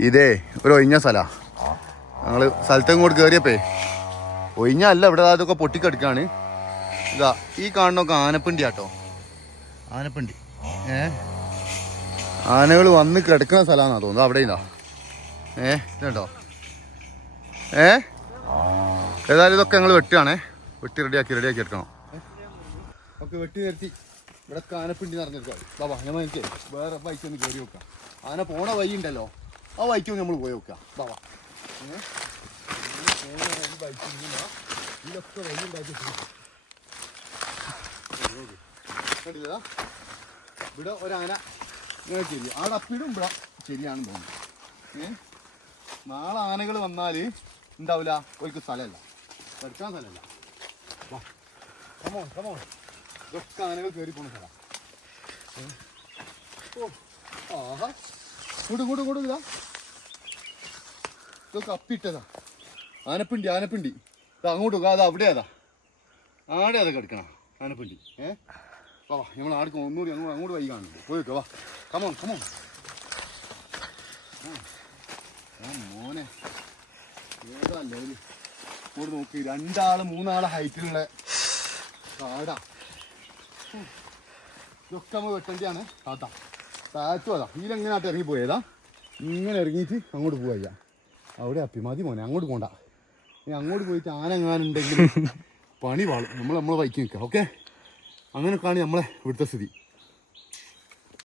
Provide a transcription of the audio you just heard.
ഇതേ ഒരു ഒഴിഞ്ഞ സ്ഥലാ. ഞങ്ങൾ സ്ഥലത്തും കൂടെ കയറിയപ്പേ ഒഴിഞ്ഞല്ല ഇവിടെ അതൊക്കെ പൊട്ടിക്കെടുക്കാണ്. ഇതാ ഈ കാണുന്നൊക്കെ ആനപ്പിണ്ടി ആട്ടോ. ആനപ്പിണ്ടി. ഏ? ആനകൾ വന്ന് കിടക്കുന്ന സ്ഥലമാണെന്നാ തോന്നുന്നു. അവിടെ ഇതാ. ഏ ഇതുണ്ടോ ഏ? ഏതായാലും ഇതൊക്കെ ഞങ്ങൾ വെട്ടുകയാണേ. വെട്ടി റെഡിയാക്കി റെഡിയാക്കി എടുക്കണം. ഒക്കെ വെട്ടി നിർത്തി. ഇവിടെ ആനപ്പിണ്ടി നിറഞ്ഞെടുക്കാം ബാബാ ഞാൻ വേറെ ബൈക്ക് ഒന്ന് കയറി വെക്കാം ആന പോണ വഴി ഉണ്ടല്ലോ ആ വൈക്കോ നമ്മൾ പോയി നോക്കാം. കണ്ടില്ലേ? ഇവിടെ ഒരാന ഇങ്ങനെ ശരി അവിടെ അപ്പിടും ഇവിടെ ശരിയാണെന്ന് തോന്നുന്നു. ഏ? നാളെ ആനകൾ വന്നാൽ ഉണ്ടാവില്ല. ഒരിക്കൽ സ്ഥലമല്ല. പഠിക്കാൻ സ്ഥലമല്ല. വാ. കമോൺ കമോൺ ഇതൊക്കെ ആനകൾ കയറി പോണ സ്ഥലം. ഓ. ആഹാ. കൂട് കൂട് കൂട് ഇതാ. ഇതൊക്കെ അപ്പിട്ടതാ. ആനപ്പിണ്ടി ആനപ്പിണ്ടി. ഇത് അങ്ങോട്ട് പോകാം അത് അവിടെ അതാ. ആടെ അതൊക്കെ എടുക്കണം ആനപ്പിണ്ടി. ഏ? വാ നമ്മൾ ആർക്കും ഒന്നുകൂടി അങ്ങോട്ട് അങ്ങോട്ട് വൈകി കാണുന്നു പോയിക്കോ വാ. കമോൺ കമോൺ മോനെ. ഏതാ ലെവൽ ഇങ്ങോട്ട് നോക്കി രണ്ടാൾ മൂന്നാൾ ഹൈറ്റിലുള്ള കാടാ. ഇതൊക്കെ നമ്മൾ വെട്ടേണ്ടിയാണ് താത്ത താറ്റും അതാ ഇതിലെങ്ങനാട്ട് ഇറങ്ങി പോയതാ ഇങ്ങനെ ഇറങ്ങിയിട്ട് അങ്ങോട്ട് പോവാ അവിടെ അപ്പിമാതി മോനെ അങ്ങോട്ട് പോണ്ട. ഇനി അങ്ങോട്ട് പോയിട്ട് ആനങ്ങാനുണ്ടെങ്കിൽ പണി വാളും നമ്മൾ നമ്മളെ ബൈക്ക് നിൽക്കാം ഓക്കെ അങ്ങനെയൊക്കെയാണ് നമ്മളെ ഇവിടുത്തെ സ്ഥിതി.